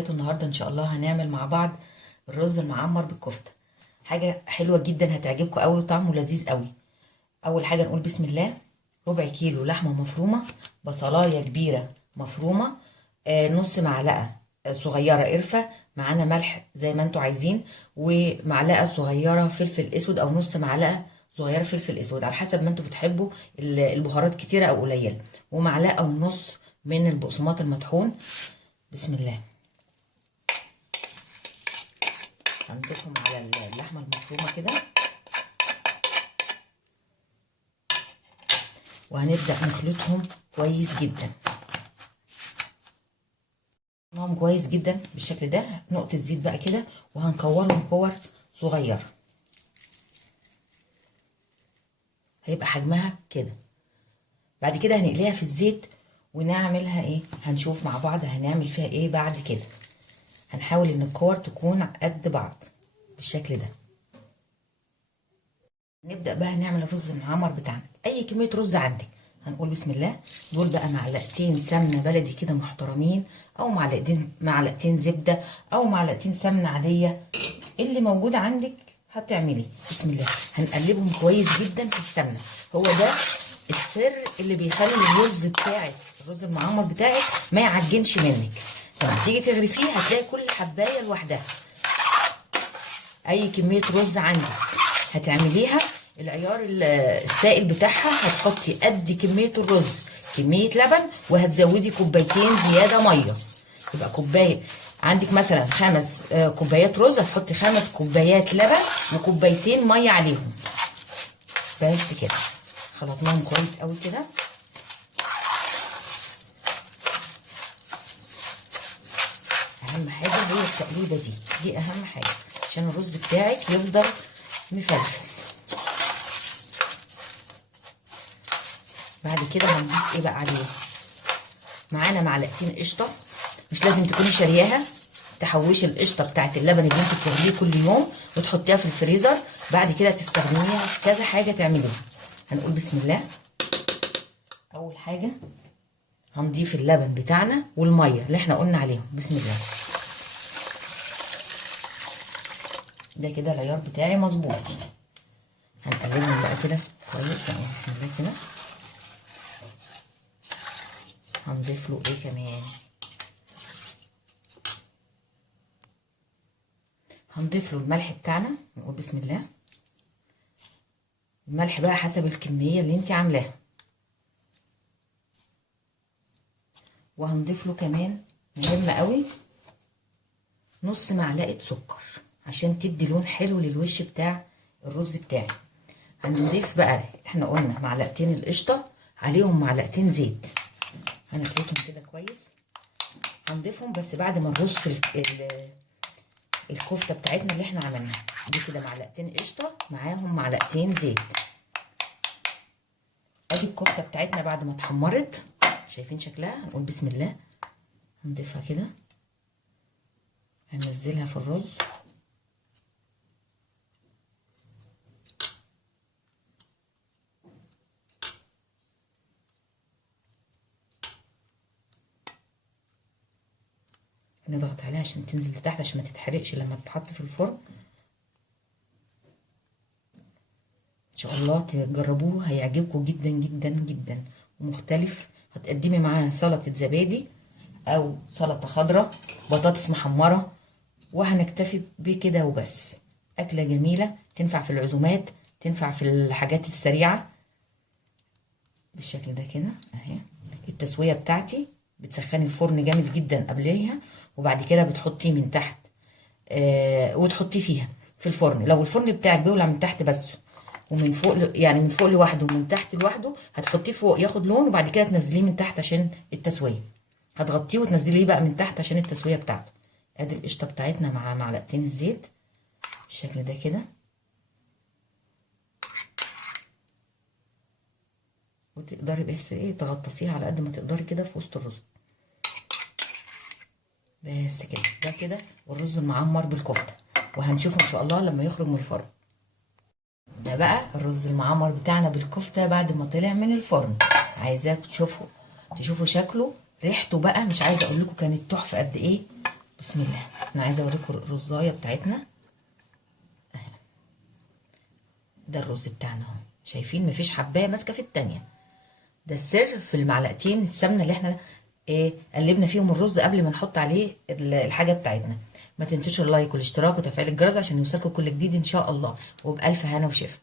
وبركاته. النهارده ان شاء الله هنعمل مع بعض الرز المعمر بالكفته. حاجه حلوه جدا هتعجبكم قوي وطعمه لذيذ قوي. اول حاجه نقول بسم الله. ربع كيلو لحمه مفرومه، بصلايه كبيره مفرومه، نص معلقه صغيره قرفه، معانا ملح زي ما انتوا عايزين، ومعلقه صغيره فلفل اسود او نص معلقه صغيره فلفل اسود على حسب ما انتوا بتحبوا البهارات كتيره او قليله، ومعلقه ونص من البقسماط المطحون. بسم الله. هنضيفهم على اللحمه المفرومه كده، وهنبدا نخلطهم كويس جدا. نعملهم كويس جدا بالشكل ده. نقطه زيت بقى كده، وهنكورهم كور صغيره، هيبقى حجمها كده. بعد كده هنقليها في الزيت ونعملها ايه، هنشوف مع بعض هنعمل فيها ايه بعد كده. هنحاول ان الكور تكون قد بعض بالشكل ده. نبدأ بقى نعمل الرز المعمر بتاعنا. اي كمية رز عندك هنقول بسم الله. دول بقى معلقتين سمنة بلدي كده محترمين، او معلقتين زبدة، او معلقتين سمنة عادية، اللي موجود عندك هتعملي. بسم الله. هنقلبهم كويس جدا في السمنة. هو ده السر اللي بيخلي الرز بتاعك، الرز المعمر بتاعك ما يعجنش منك. لما تيجي تغرفيه هتلاقي كل حباية لوحدها. اي كمية رز عندك هتعمليها، العيار السائل بتاعها هتحطي قد كمية الرز كمية لبن، وهتزودي كوبايتين زيادة مية. يبقى كوباية عندك مثلا 5 كوبايات رز، هتحطي 5 كوبايات لبن وكوبايتين مية عليهم. بس كده خلطناهم كويس قوي كده. اهم حاجة هي التقليبة دي اهم حاجة عشان الرز بتاعك يفضل مفلفل. بعد كده هنضيف ايه بقى عليه؟ معانا معلقتين قشطه، مش لازم تكوني شارياها، تحوشي القشطه بتاعت اللبن اللي انت بتغليه كل يوم وتحطيها في الفريزر، بعد كده تستخدميها في كذا حاجه تعمليها. هنقول بسم الله. اول حاجه هنضيف اللبن بتاعنا والميه اللي احنا قلنا عليهم. بسم الله. ده كده العيار بتاعي مظبوط. هنقلبهم بقى كده كويس. بسم الله كده. هنضيف له ايه كمان؟ هنضيف له الملح بتاعنا. نقول بسم الله. الملح بقى حسب الكميه اللي انت عاملاها. وهنضيف له كمان مهم قوي نص معلقه سكر عشان تدي لون حلو للوش بتاع الرز بتاعي. هنضيف بقى، احنا قلنا معلقتين القشطه عليهم معلقتين زيت. هنخلطهم كده كويس. هنضيفهم بس بعد ما نرص الكفته بتاعتنا اللي احنا عملناها دي كده. معلقتين قشطه معاهم معلقتين زيت. ادي الكفته بتاعتنا بعد ما اتحمرت، شايفين شكلها. هنقول بسم الله. هنضيفها كده، هننزلها في الرز. نضغط عليها عشان تنزل لتحت عشان ما تتحرقش لما تتحط في الفرن. ان شاء الله تجربوه هيعجبكم جدا جدا جدا ومختلف. هتقدمي معاه سلطه زبادي او سلطه خضراء، بطاطس محمره، وهنكتفي بكده وبس. اكله جميله تنفع في العزومات، تنفع في الحاجات السريعه بالشكل ده كده اهي. التسويه بتاعتي بتسخني الفرن جامد جدا قبليها، وبعد كده بتحطيه من تحت وتحطيه فيها في الفرن. لو الفرن بتاعك بيولع من تحت بس ومن فوق، يعني من فوق لوحده ومن تحت لوحده، هتحطيه فوق ياخد لون، وبعد كده تنزليه من تحت عشان التسويه. هتغطيه وتنزليه بقى من تحت عشان التسويه بتاعته. ادي القشطه بتاعتنا مع معلقتين الزيت بالشكل ده كده. وتقدري بس ايه تغطسيها على قد ما تقدري كده في وسط الرز. بس كده. ده كده والرز المعمر بالكفته، وهنشوفه ان شاء الله لما يخرج من الفرن. ده بقى الرز المعمر بتاعنا بالكفته بعد ما طلع من الفرن. عايزاك تشوفوا شكله، ريحته بقى مش عايزه اقول لكم كانت تحفه قد ايه. بسم الله. انا عايزه اوريكم الرزايه بتاعتنا اهي. ده الرز بتاعنا اهو، شايفين مفيش حبايه ماسكه في التانيه. ده السر في المعلقتين السمنه اللي احنا قلبنا فيهم الرز قبل ما نحط عليه الحاجه بتاعتنا. ما تنسوش اللايك والاشتراك وتفعيل الجرس عشان يوصلكم كل جديد ان شاء الله، وبألف هنا وشفا.